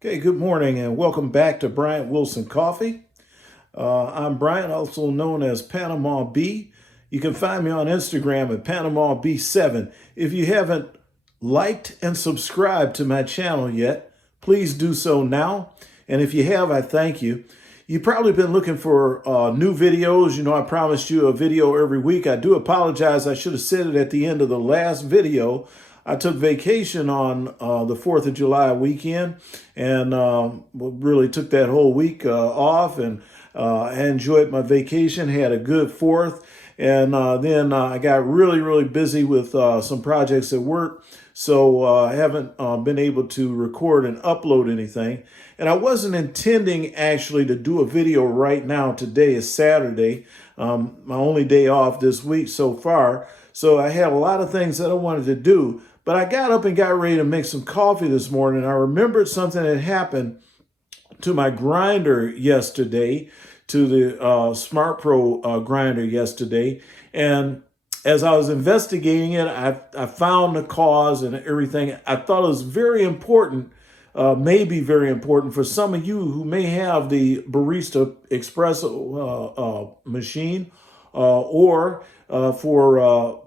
Okay, good morning and welcome back to Bryant Wilson Coffee. I'm Bryant, also known as Panama B. You can find me on Instagram at Panama B7. If you haven't liked and subscribed to my channel yet, please do so now. And if you have, I thank you. You've probably been looking for new videos. You know, I promised you a video every week. I do apologize. I should have said it at the end of the last video. I took vacation on the 4th of July weekend and really took that whole week off, and I enjoyed my vacation, had a good 4th, and then I got really busy with some projects at work, so I haven't been able to record and upload anything. And I wasn't intending actually to do a video right now. Today is Saturday, my only day off this week so far. So I had a lot of things that I wanted to do, but I got up and got ready to make some coffee this morning. I remembered something that happened to my grinder yesterday, to the Smartpro grinder yesterday. And as I was investigating it, I found the cause and everything. I thought it was very important, maybe very important for some of you who may have the Barista Espresso machine, or for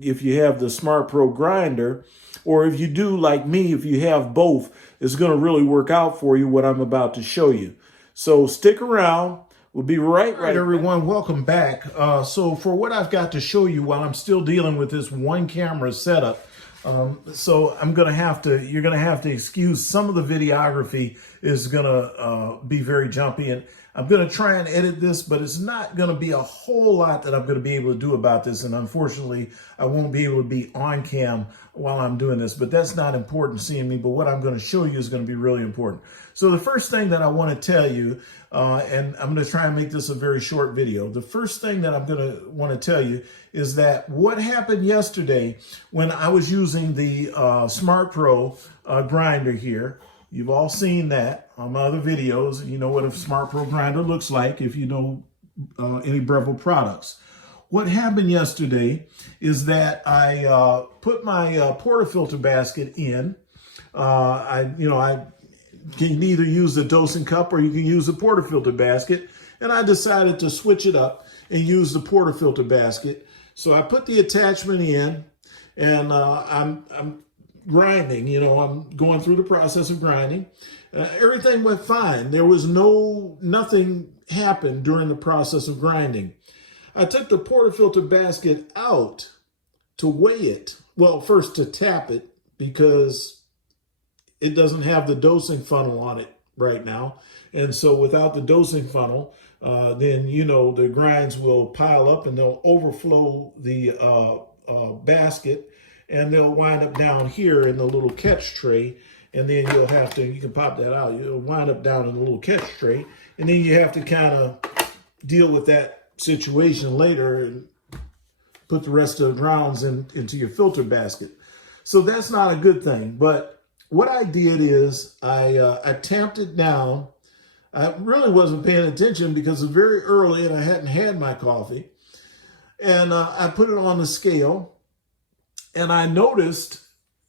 if you have the Smartpro grinder, or if you do like me, if you have both, it's going to really work out for you what I'm about to show you. So stick around. We'll be right everyone. Welcome back. So for what I've got to show you while I'm still dealing with this one camera setup, so you're going to have to excuse some of the videography is going to be very jumpy, and I'm going to try and edit this, but it's not going to be a whole lot that I'm going to be able to do about this. And unfortunately, I won't be able to be on cam while I'm doing this, but that's not important seeing me. But what I'm going to show you is going to be really important. So the first thing that I want to tell you, and I'm going to try and make this a very short video. The first thing that I'm going to want to tell you is that what happened yesterday when I was using the Smartpro grinder here. You've all seen that on my other videos. You know what a Smartpro grinder looks like if you know any Breville products. What happened yesterday is that I put my portafilter basket in. I can either use the dosing cup or you can use the portafilter basket. And I decided to switch it up and use the portafilter basket. So I put the attachment in, and I'm grinding. I'm going through the process of grinding. Everything went fine. There was nothing happened during the process of grinding. I took the portafilter basket out to weigh it. Well, first to tap it, because it doesn't have the dosing funnel on it right now. And so without the dosing funnel, then, the grinds will pile up and they'll overflow the basket, and they'll wind up down here in the little catch tray. And then you can pop that out. You'll wind up down in the little catch tray. And then you have to kind of deal with that situation later and put the rest of the grounds into your filter basket. So that's not a good thing. But what I did is I tamped it down. I really wasn't paying attention because it was very early and I hadn't had my coffee. And I put it on the scale, and I noticed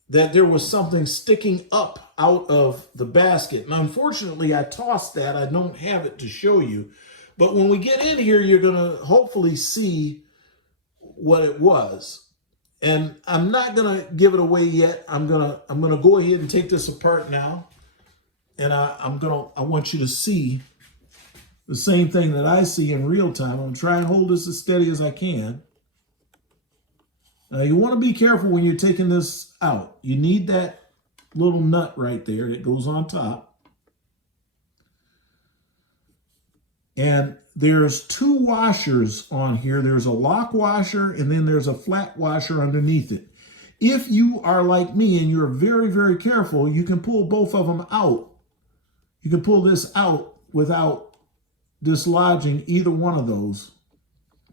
that there was something sticking up out of the basket. And unfortunately, I tossed that. I don't have it to show you. But when we get in here, you're going to hopefully see what it was. And I'm not going to give it away yet. I'm going to go ahead and take this apart now. And I want you to see the same thing that I see in real time. I'm going to try and hold this as steady as I can. Now, you want to be careful when you're taking this out. You need that little nut right there that goes on top. And there's two washers on here. There's a lock washer, and then there's a flat washer underneath it. If you are like me and you're very careful, you can pull both of them out. You can pull this out without dislodging either one of those.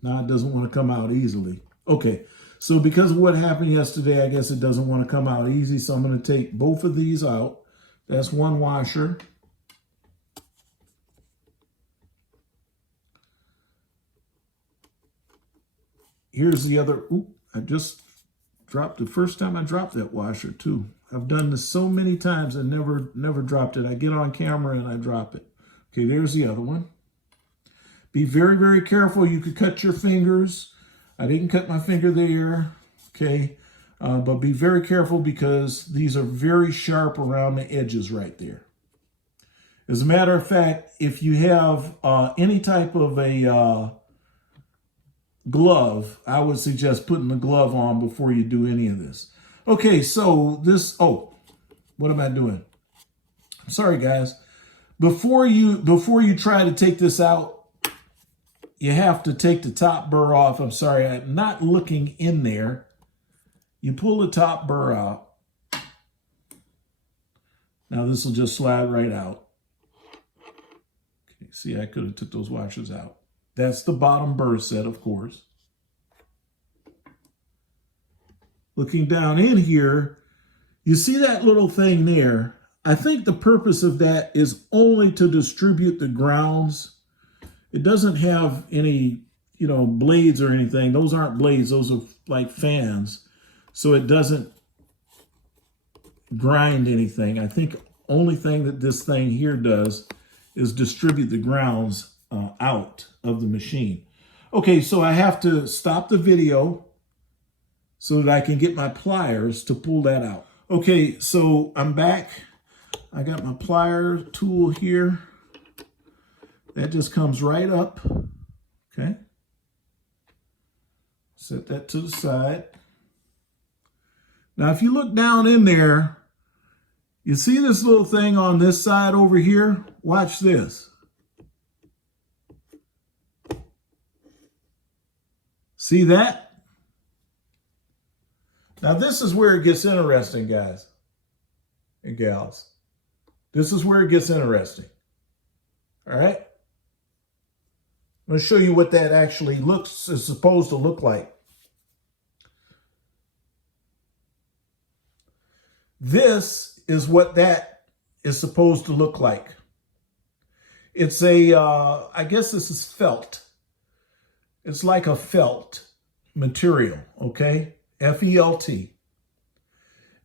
Now, it doesn't want to come out easily. Okay. So because of what happened yesterday, I guess it doesn't want to come out easy. So I'm going to take both of these out. That's one washer. Here's the other. Oop, I just dropped the first time I dropped that washer too. I've done this so many times and never dropped it. I get on camera and I drop it. Okay, there's the other one. Be very, very careful. You could cut your fingers. I didn't cut my finger there. Okay, but be very careful because these are very sharp around the edges right there. As a matter of fact, if you have any type of a glove, I would suggest putting the glove on before you do any of this. Okay, so this, oh, what am I doing? Sorry, guys. Before you try to take this out, you have to take the top burr off. I'm sorry, I'm not looking in there. You pull the top burr out. Now this will just slide right out. Okay, see, I could have took those washers out. That's the bottom burr set, of course. Looking down in here, you see that little thing there? I think the purpose of that is only to distribute the grounds. It doesn't have any, blades or anything. Those aren't blades. Those are like fans. So it doesn't grind anything. I think only thing that this thing here does is distribute the grounds out of the machine. Okay, so I have to stop the video so that I can get my pliers to pull that out. Okay, so I'm back. I got my plier tool here. That just comes right up, okay? Set that to the side. Now, if you look down in there, you see this little thing on this side over here? Watch this. See that? Now, this is where it gets interesting, guys and gals. This is where it gets interesting. All right? I'm going to show you what that actually is supposed to look like. This is what that is supposed to look like. It's I guess this is felt. It's like a felt material, okay? F-E-L-T.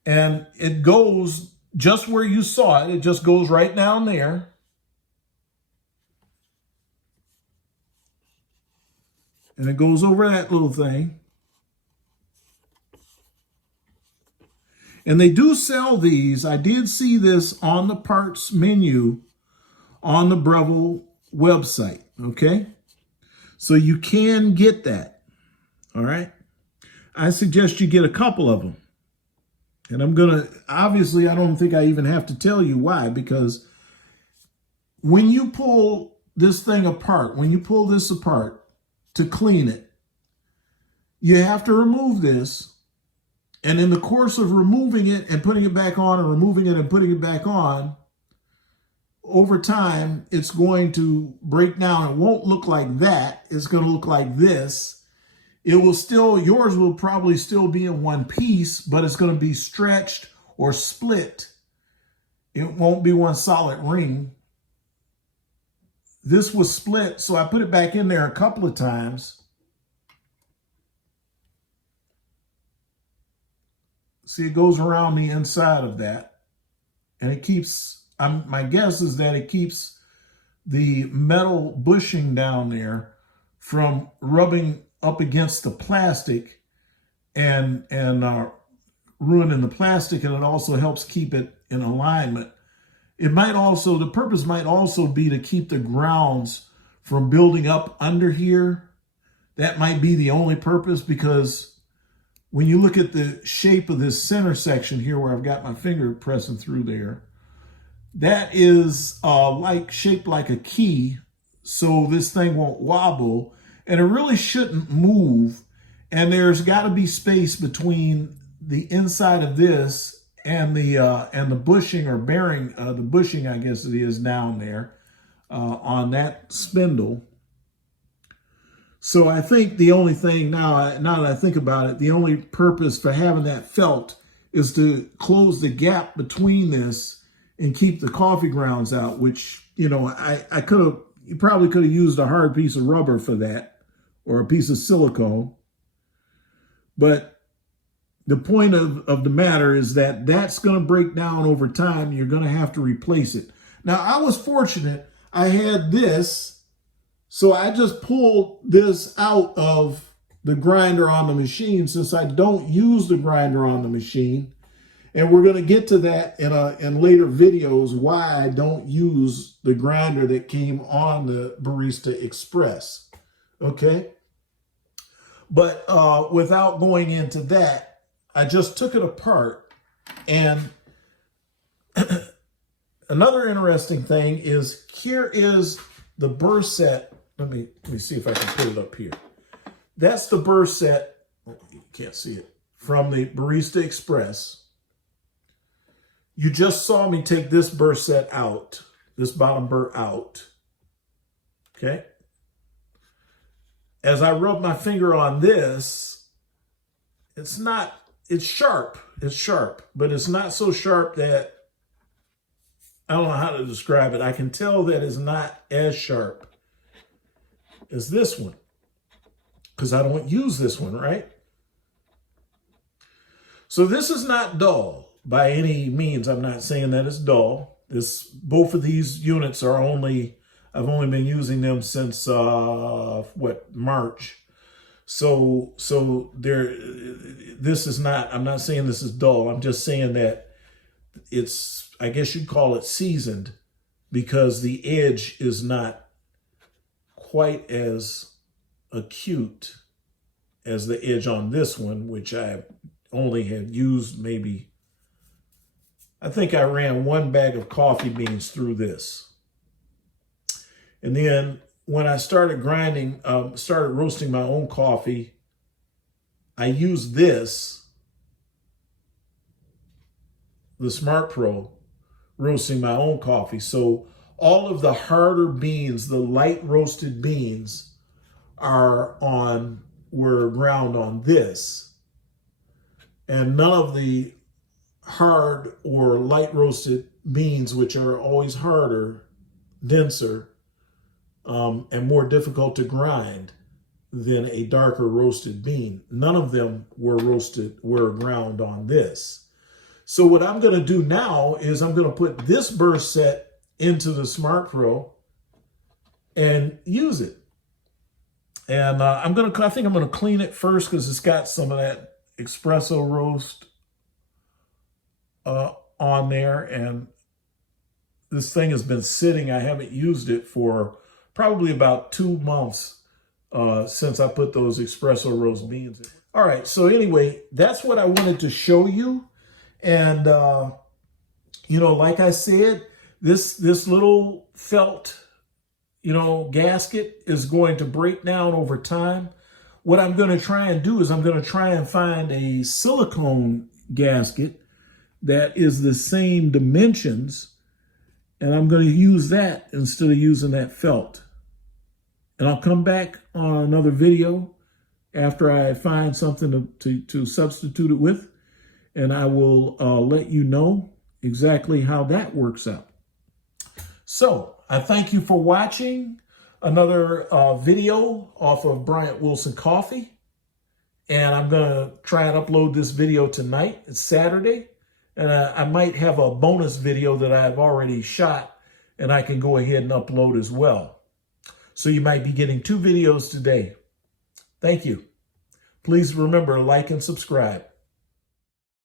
And it goes just where you saw it. It just goes right down there. And it goes over that little thing. And they do sell these. I did see this on the parts menu on the Breville website, okay? So you can get that, all right? I suggest you get a couple of them. And I'm going to, obviously, I don't think I even have to tell you why, because when you pull this thing apart, when you pull this apart to clean it, you have to remove this. And in the course of removing it and putting it back on and removing it and putting it back on, over time, it's going to break down. It won't look like that. It's going to look like this. It will still, yours will probably still be in one piece, but it's going to be stretched or split. It won't be one solid ring. This was split, so I put it back in there a couple of times. See, it goes around the inside of that, and it keeps, my guess is that it keeps the metal bushing down there from rubbing up against the plastic and ruining the plastic, and it also helps keep it in alignment. It might also, the purpose might also be to keep the grounds from building up under here. That might be the only purpose, because when you look at the shape of this center section here where I've got my finger pressing through there, that is shaped like a key, so this thing won't wobble, and it really shouldn't move. And there's got to be space between the inside of this and the bushing or bearing, the bushing, I guess it is, down there on that spindle. So I think the only thing now that I think about it, the only purpose for having that felt is to close the gap between this and keep the coffee grounds out, which, you probably could have used a hard piece of rubber for that, or a piece of silicone. But the point of the matter is that that's going to break down over time. You're going to have to replace it. Now, I was fortunate. I had this, so I just pulled this out of the grinder on the machine since I don't use the grinder on the machine. And we're going to get to that in later videos, why I don't use the grinder that came on the Barista Express. Okay? But without going into that, I just took it apart. And another interesting thing is, here is the burr set. Let me see if I can put it up here. That's the burr set. Oh, you can't see it. From the Barista Express. You just saw me take this burr set out, this bottom burr out, okay? As I rub my finger on this, it's sharp, but it's not so sharp that, I don't know how to describe it. I can tell that it's not as sharp as this one, because I don't use this one, right? So this is not dull. By any means, I'm not saying that it's dull. Both of these units are I've only been using them since, March. So this is not, I'm not saying this is dull. I'm just saying that it's, I guess you'd call it seasoned, because the edge is not quite as acute as the edge on this one, which I only had used maybe, I think I ran 1 bag of coffee beans through this. And then when I started started roasting my own coffee, I used this, the SmartPro, roasting my own coffee. So all of the harder beans, the light roasted beans, were ground on this. And none of the hard or light roasted beans, which are always harder, denser, and more difficult to grind than a darker roasted bean. None of them were ground on this. So what I'm going to do now is I'm going to put this burr set into the SmartPro and use it. And I think I'm going to clean it first, because it's got some of that espresso roast on there, and this thing has been sitting. I haven't used it for probably about 2 months since I put those espresso roast beans in. All right, so anyway, that's what I wanted to show you. And like I said, this little felt gasket is going to break down over time. What I'm going to try and do is I'm going to try and find a silicone gasket that is the same dimensions, and I'm going to use that instead of using that felt. And I'll come back on another video after I find something to substitute it with, and I will let you know exactly how that works out. So I thank you for watching another video off of Bryant Wilson Coffee, and I'm going to try and upload this video tonight. It's Saturday. And I might have a bonus video that I've already shot, and I can go ahead and upload as well. So you might be getting 2 videos today. Thank you. Please remember, like and subscribe.